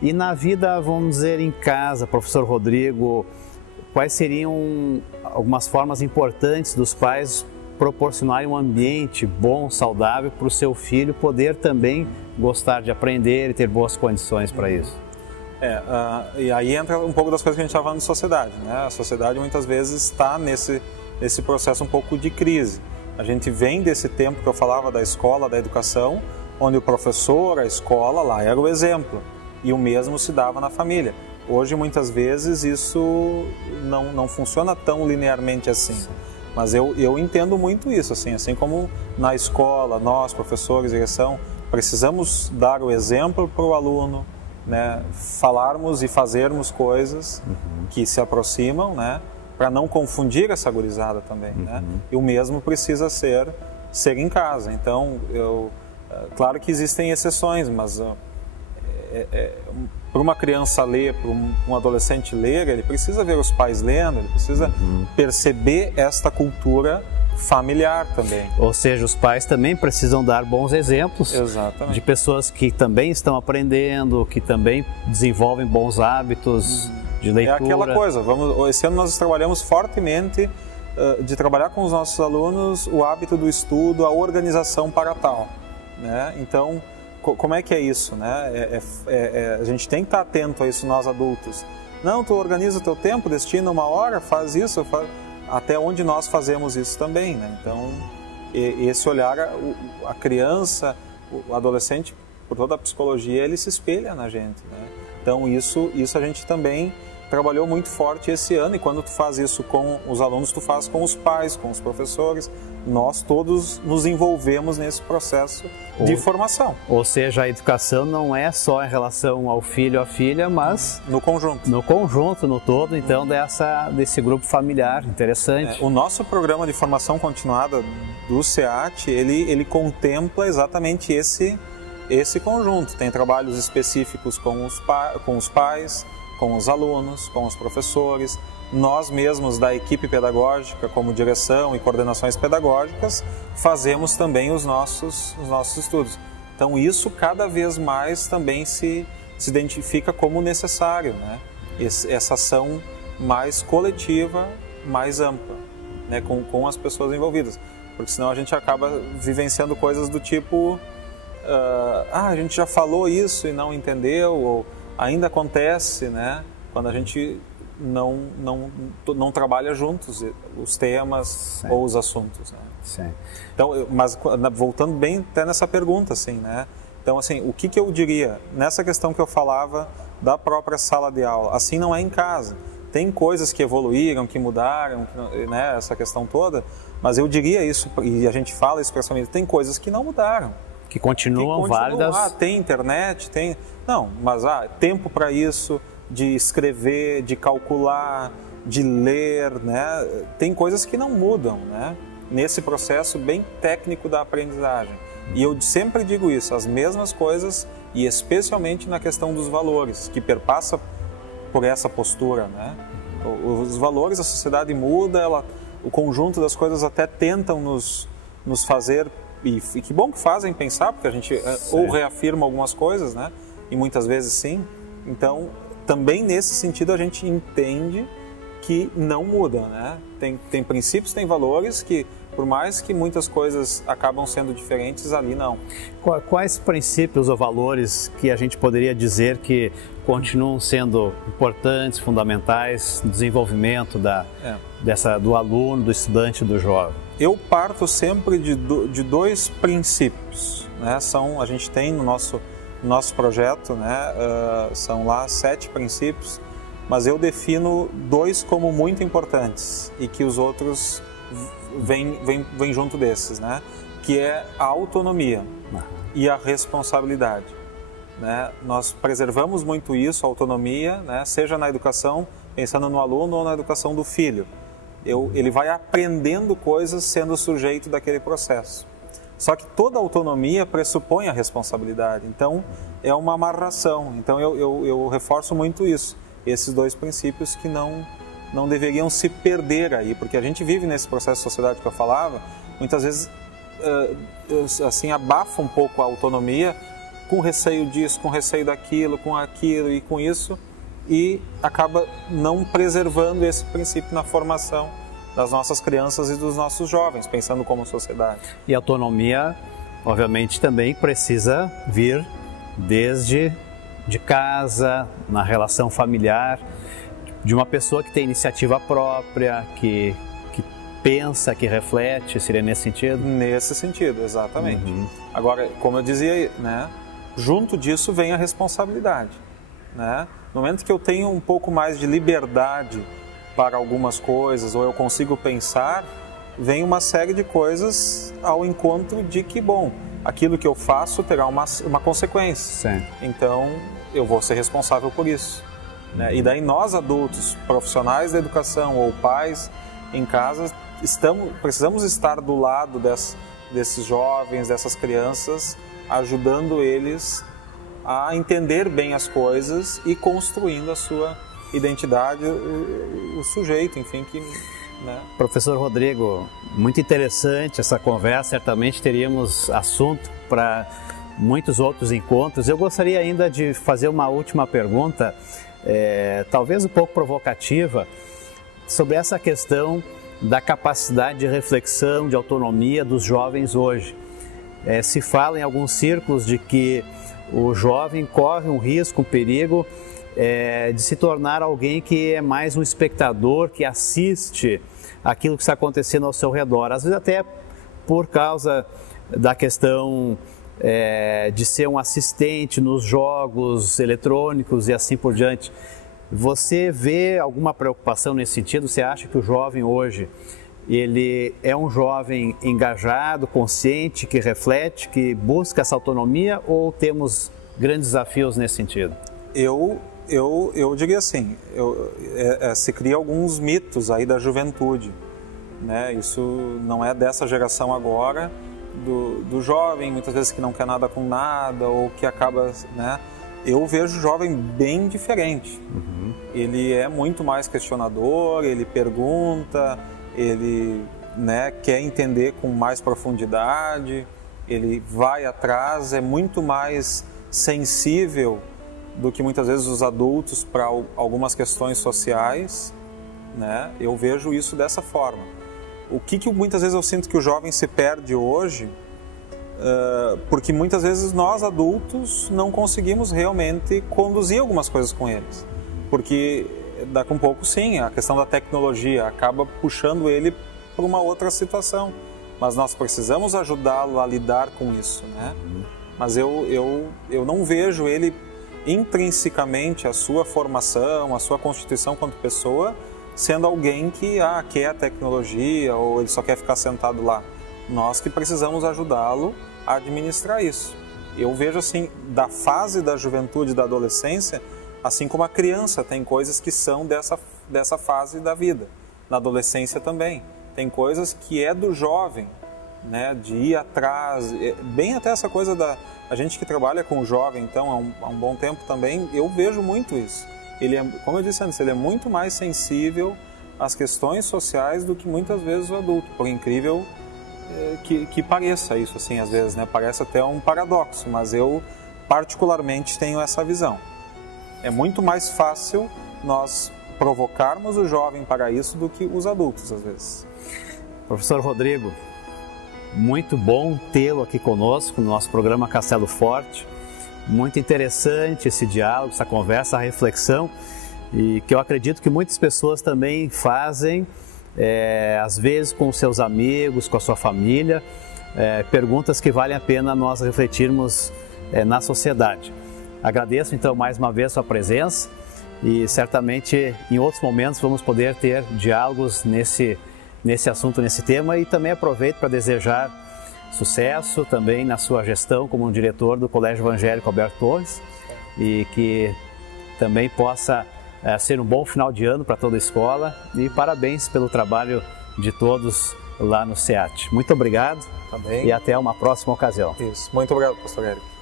E na vida, vamos dizer, em casa, professor Rodrigo, quais seriam algumas formas importantes dos pais proporcionarem um ambiente bom, saudável, para o seu filho poder também gostar de aprender e ter boas condições para isso? E aí entra um pouco das coisas que a gente estava falando de sociedade, né? A sociedade muitas vezes está nesse processo um pouco de crise. A gente vem desse tempo que eu falava da escola, da educação, onde o professor, a escola lá era o exemplo, e o mesmo se dava na família. Hoje, muitas vezes, isso não funciona tão linearmente assim. Mas eu entendo muito isso, assim como na escola, nós, professores, direção, precisamos dar o exemplo para o aluno, né? Falarmos e fazermos coisas que se aproximam, né? Para não confundir essa gurizada também, né? E o mesmo precisa ser em casa. Então, claro que existem exceções, mas para uma criança ler, para um adolescente ler, ele precisa ver os pais lendo, ele precisa perceber esta cultura familiar também. Ou seja, os pais também precisam dar bons exemplos. Exatamente. De pessoas que também estão aprendendo, que também desenvolvem bons hábitos de leitura. É aquela coisa, esse ano nós trabalhamos fortemente de trabalhar com os nossos alunos o hábito do estudo, a organização para tal, né? Então, como é que é isso, né? A gente tem que estar atento a isso, nós adultos. Não, tu organiza o teu tempo, destina uma hora, faz isso, até onde nós fazemos isso também, né? Então, esse olhar, a criança, o adolescente, por toda a psicologia, ele se espelha na gente, né? Então, isso a gente também trabalhou muito forte esse ano, e quando tu faz isso com os alunos, tu faz com os pais, com os professores. Nós todos nos envolvemos nesse processo de formação. Ou seja, a educação não é só em relação ao filho ou à filha, mas no conjunto. No conjunto, no todo, então, desse grupo familiar. Interessante. O nosso programa de formação continuada do SEAT, ele contempla exatamente esse conjunto. Tem trabalhos específicos com os pais, com os alunos, com os professores. Nós mesmos da equipe pedagógica, como direção e coordenações pedagógicas, fazemos também os nossos estudos. Então isso cada vez mais também se identifica como necessário, né? Essa ação mais coletiva, mais ampla, né? Com as pessoas envolvidas. Porque senão a gente acaba vivenciando coisas do tipo, a gente já falou isso e não entendeu, ou ainda acontece, né? Quando a gente não trabalha juntos os temas. Sim. Ou os assuntos, né? Sim. Então, mas voltando bem até nessa pergunta, assim, né? Então, assim, o que eu diria nessa questão que eu falava da própria sala de aula? Assim não é em casa. Tem coisas que evoluíram, que mudaram, né? Essa questão toda. Mas eu diria isso, e a gente fala isso expressamente, tem coisas que não mudaram. Que continuam válidas. Tem internet, tem... Não, mas tempo para isso, de escrever, de calcular, de ler, né? Tem coisas que não mudam, né? Nesse processo bem técnico da aprendizagem. E eu sempre digo isso, as mesmas coisas, e especialmente na questão dos valores, que perpassa por essa postura, né? Os valores, a sociedade muda, o conjunto das coisas até tentam nos fazer, e que bom que fazem pensar, porque a gente ou reafirma algumas coisas, né? E muitas vezes sim. Então, também nesse sentido a gente entende que não muda, né? Tem princípios, tem valores que, por mais que muitas coisas acabam sendo diferentes, ali não. Quais princípios ou valores que a gente poderia dizer que continuam sendo importantes, fundamentais no desenvolvimento do aluno, do estudante, do jovem? Eu parto sempre de dois princípios, né? A gente tem no nosso projeto, né? São lá 7 princípios, mas eu defino 2 como muito importantes e que os outros vêm junto desses, né? Que é a autonomia e a responsabilidade, né? Nós preservamos muito isso, a autonomia, né? Seja na educação, pensando no aluno, ou na educação do filho. Ele vai aprendendo coisas sendo sujeito daquele processo. Só que toda autonomia pressupõe a responsabilidade, então é uma amarração. Então eu reforço muito isso, esses 2 princípios que não deveriam se perder aí, porque a gente vive nesse processo de sociedade que eu falava, muitas vezes assim abafa um pouco a autonomia com receio disso, com receio daquilo, com aquilo e com isso, e acaba não preservando esse princípio na formação das nossas crianças e dos nossos jovens, pensando como sociedade. E a autonomia, obviamente, também precisa vir desde de casa, na relação familiar, de uma pessoa que tem iniciativa própria, que pensa, que reflete, seria nesse sentido? Nesse sentido, exatamente. Agora, como eu dizia, né, junto disso vem a responsabilidade, né? No momento que eu tenho um pouco mais de liberdade para algumas coisas, ou eu consigo pensar, vem uma série de coisas ao encontro de que, bom, aquilo que eu faço terá uma consequência. Sim. Então, eu vou ser responsável por isso, né? E daí nós adultos, profissionais da educação ou pais em casa, precisamos estar do lado desses jovens, dessas crianças, ajudando eles a entender bem as coisas e construindo a sua identidade, o sujeito, enfim, que... né? Professor Rodrigo, muito interessante essa conversa, certamente teríamos assunto para muitos outros encontros. Eu gostaria ainda de fazer uma última pergunta, talvez um pouco provocativa, sobre essa questão da capacidade de reflexão, de autonomia dos jovens hoje. Se fala em alguns círculos de que o jovem corre um risco, um perigo de se tornar alguém que é mais um espectador, que assiste aquilo que está acontecendo ao seu redor. Às vezes até por causa da questão de ser um assistente nos jogos eletrônicos e assim por diante. Você vê alguma preocupação nesse sentido? Você acha que o jovem hoje, ele é um jovem engajado, consciente, que reflete, que busca essa autonomia, ou temos grandes desafios nesse sentido? Eu diria assim, se cria alguns mitos aí da juventude, né? Isso não é dessa geração agora, do jovem, muitas vezes que não quer nada com nada, ou que acaba, né? Eu vejo o jovem bem diferente. Ele é muito mais questionador, ele pergunta, ele, né, quer entender com mais profundidade, ele vai atrás, é muito mais sensível do que muitas vezes os adultos para algumas questões sociais, né? Eu vejo isso dessa forma. O que muitas vezes eu sinto que o jovem se perde hoje, porque muitas vezes nós adultos não conseguimos realmente conduzir algumas coisas com eles, porque daqui a pouco sim, a questão da tecnologia acaba puxando ele para uma outra situação, mas nós precisamos ajudá-lo a lidar com isso, né? Mas eu não vejo ele intrinsecamente, a sua formação, a sua constituição quanto pessoa, sendo alguém que quer a tecnologia ou ele só quer ficar sentado lá. Nós que precisamos ajudá-lo a administrar isso. Eu vejo assim, da fase da juventude, da adolescência, assim como a criança tem coisas que são dessa fase da vida. Na adolescência também. Tem coisas que é do jovem, né, de ir atrás, bem até essa coisa a gente que trabalha com o jovem, então, há um bom tempo também, eu vejo muito isso. Ele como eu disse antes, ele é muito mais sensível às questões sociais do que muitas vezes o adulto, por incrível que pareça isso, assim, às vezes, né, parece até um paradoxo, mas eu particularmente tenho essa visão. É muito mais fácil nós provocarmos o jovem para isso do que os adultos, às vezes. Professor Rodrigo, muito bom tê-lo aqui conosco no nosso programa Castelo Forte. Muito interessante esse diálogo, essa conversa, a reflexão, e que eu acredito que muitas pessoas também fazem, às vezes com seus amigos, com a sua família, perguntas que valem a pena nós refletirmos na sociedade. Agradeço então mais uma vez a sua presença e certamente em outros momentos vamos poder ter diálogos nesse assunto, nesse tema, e também aproveito para desejar sucesso também na sua gestão como diretor do Colégio Evangélico Alberto Torres, e que também possa ser um bom final de ano para toda a escola, e parabéns pelo trabalho de todos lá no SEAT. Muito obrigado. Também. E até uma próxima ocasião. Isso. Muito obrigado, pastor Érico.